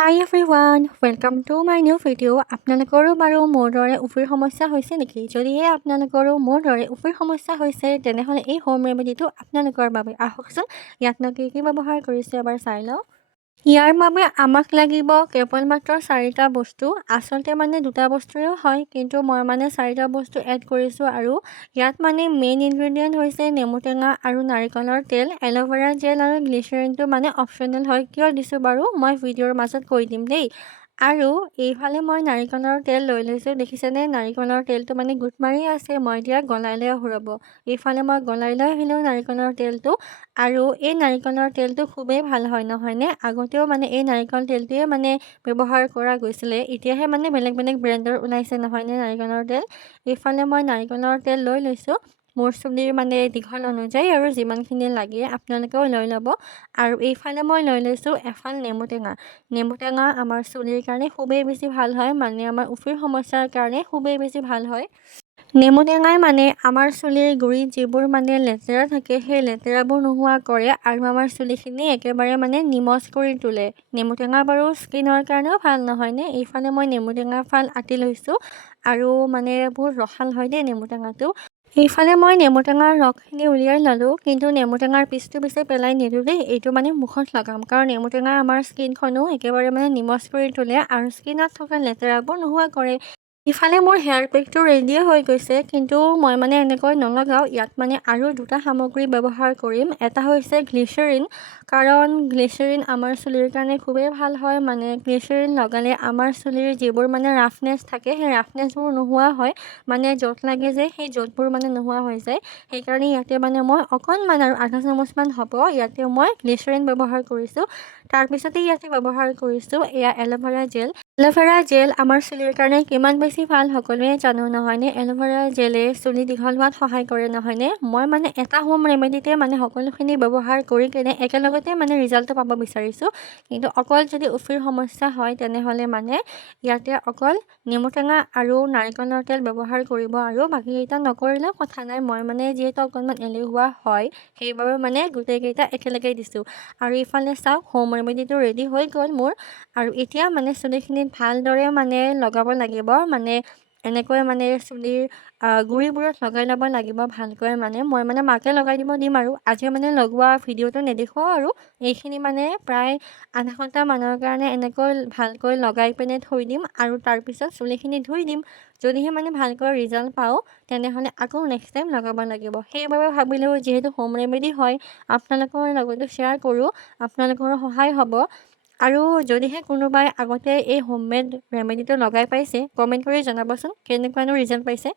High everyone, welcome to my new video'. আপোনালোকৰো বাৰু মোৰ দৰে উফিৰ সমস্যা হৈছে নেকি? যদিহে আপোনালোকৰো মোৰ দৰে উফিৰ সমস্যা হৈছে তেনেহ'লে এই হোম ৰেমেডিটো আপোনালোকৰ বাবে। আহকচোন ইয়াতনো কি ব্যৱহাৰ কৰিছে এবাৰ চাই লওঁ। ইয়াৰ বাবে আমাক লাগিব কেৱল মাত্ৰ 4টা বস্তু। আচলতে দুটা বস্তুৰেও হয়, কিন্তু মই 4টা বস্তু এড কৰিছোঁ। আৰু ইয়াত মেইন ইনগ্ৰেডিয়েণ্ট হৈছে নেমু টেঙা আৰু নাৰিকলৰ তেল, এল'ভেৰা জেল আৰু গ্লিচাৰিনটো অপশ্যনেল হয়। কিয় দিছোঁ বাৰু মই ভিডিঅ'ৰ মাজত কৈ দিম দেই। আৰু এইফালে মই নাৰিকলৰ তেল লৈ লৈছোঁ। দেখিছেনে নাৰিকলৰ তেলটো গোট মাৰি আছে। মই এতিয়া গলাই লৈ ঘূৰাব। এইফালে মই গলাই লৈ আহিলোঁ নাৰিকলৰ তেলটো। আৰু এই নাৰিকলৰ তেলটো খুবেই ভাল হয়, নহয়নে? আগতেও এই নাৰিকল তেলটোৱে ব্যৱহাৰ কৰা গৈছিলে। এতিয়াহে বেলেগ বেলেগ ব্ৰেণ্ডৰ ওলাইছে, নহয়নে নাৰিকলৰ তেল। এইফালে মই নাৰিকলৰ তেল লৈ লৈছোঁ মোৰ চুলিৰ দীঘল অনুযায়ী, আৰু যিমানখিনি লাগে আপোনালোকেও লৈ ল'ব। আৰু এইফালে মই লৈ লৈছোঁ এফাল নেমু টেঙা। নেমু টেঙা আমাৰ চুলিৰ কাৰণে খুবেই বেছি ভাল হয়, আমাৰ উফিৰ সমস্যাৰ কাৰণে খুবেই বেছি ভাল হয়। নেমু টেঙাই আমাৰ চুলিৰ গুৰিত যিবোৰ লেতেৰা থাকে সেই লেতেৰাবোৰ নোহোৱা কৰে, আৰু আমাৰ চুলিখিনি একেবাৰে নিমজ কৰি তোলে। নেমু টেঙা বাৰু স্কিনৰ কাৰণেও ভাল, নহয়নে? এইফালে মই নেমু টেঙা ফাল আতি লৈছোঁ, আৰু বহুত ৰসাল হয় দেই নেমু টেঙাটো। এইফালে মই নেমু টেঙাৰ ৰসখিনি উলিয়াই ল'লোঁ, কিন্তু নেমু টেঙাৰ পিচটো পিছে পেলাই নিদিওঁ দেই। এইটো মুখত লগাম, কাৰণ নেমু টেঙাই আমাৰ স্কিনখনো একেবাৰে নিমজ কৰি তোলে, আৰু স্কিনত থকা লেতেৰাবোৰ নোহোৱা কৰে। ইফালে মোৰ হেয়াৰ পেকটো ৰেডিয়ে হৈ গৈছে, কিন্তু মই এনেকৈ নলগাওঁ। ইয়াত আৰু দুটা সামগ্ৰী ব্যৱহাৰ কৰিম। এটা হৈছে গ্লিচাৰিন, কাৰণ গ্লিচাৰিন আমাৰ চুলিৰ কাৰণে খুবেই ভাল হয়। গ্লিচাৰিন লগালে আমাৰ চুলিৰ যিবোৰ ৰাফনেছ থাকে সেই ৰাফনেছবোৰ নোহোৱা হয়। য'ত লাগে যে সেই য'তবোৰ নোহোৱা হৈ যায়। সেইকাৰণে ইয়াতে মই অকণমান, আৰু আধা চামুচমান হ'ব, ইয়াতে মই গ্লিচাৰিন ব্যৱহাৰ কৰিছোঁ। তাৰপিছতে ইয়াতে ব্যৱহাৰ কৰিছোঁ এয়া এল'ভেৰা জেল। এল'ভেৰা জেল আমাৰ চুলিৰ কাৰণে কিমান বেছি ভাল সকলোৱে জানো, নহয়নে? এল'ভেৰা জেলে চুলি দীঘল হোৱাত সহায় কৰে, নহয়নে? মই এটা হোম ৰেমেডিতে সকলোখিনি ব্যৱহাৰ কৰি কেনে একেলগতে ৰিজাল্টটো পাব বিচাৰিছোঁ। কিন্তু অকল যদি উফিৰ সমস্যা হয় তেনেহ'লে ইয়াতে অকল নেমু টেঙা আৰু নাৰিকলৰ তেল ব্যৱহাৰ কৰিব, আৰু বাকীকেইটা নকৰিলেও কথা নাই। মই যিহেতু অকণমান এলেহুৱা হয়, সেইবাবে গোটেইকেইটা একেলগে দিছোঁ। আৰু ইফালে চাওক হোম ৰেমেডিটো ৰেডি হৈ গ'ল মোৰ। আৰু এতিয়া চুলিখিনিত ভালদৰে লগাব লাগিব, এনেকৈ চুলিৰ গুৰিবোৰত লগাই ল'ব লাগিব ভালকৈ। মই মাকে লগাই দিব দিম, আৰু আজি লগোৱা ভিডিঅ'টো নেদেখুৱাওঁ। আৰু এইখিনি প্ৰায় আধা ঘণ্টামানৰ কাৰণে এনেকৈ ভালকৈ লগাই পিনে থৈ দিম, আৰু তাৰপিছত চুলিখিনি ধুই দিম। যদিহে ভালকৈ ৰিজাল্ট পাওঁ তেনেহ'লে আকৌ নেক্সট টাইম লগাব লাগিব। সেইবাবে ভাবিলোঁ যিহেতু হোম ৰেমেডি হয় আপোনালোকৰ লগতো শ্বেয়াৰ কৰোঁ, আপোনালোকৰো সহায় হ'ব। আৰু যদিহে কোনোবাই আগতে এই হোমমেড ৰেমেডিটো লগাই পাইছে, কমেণ্ট কৰি জনাবচোন কেনেকুৱানো ৰিজাল্ট পাইছে।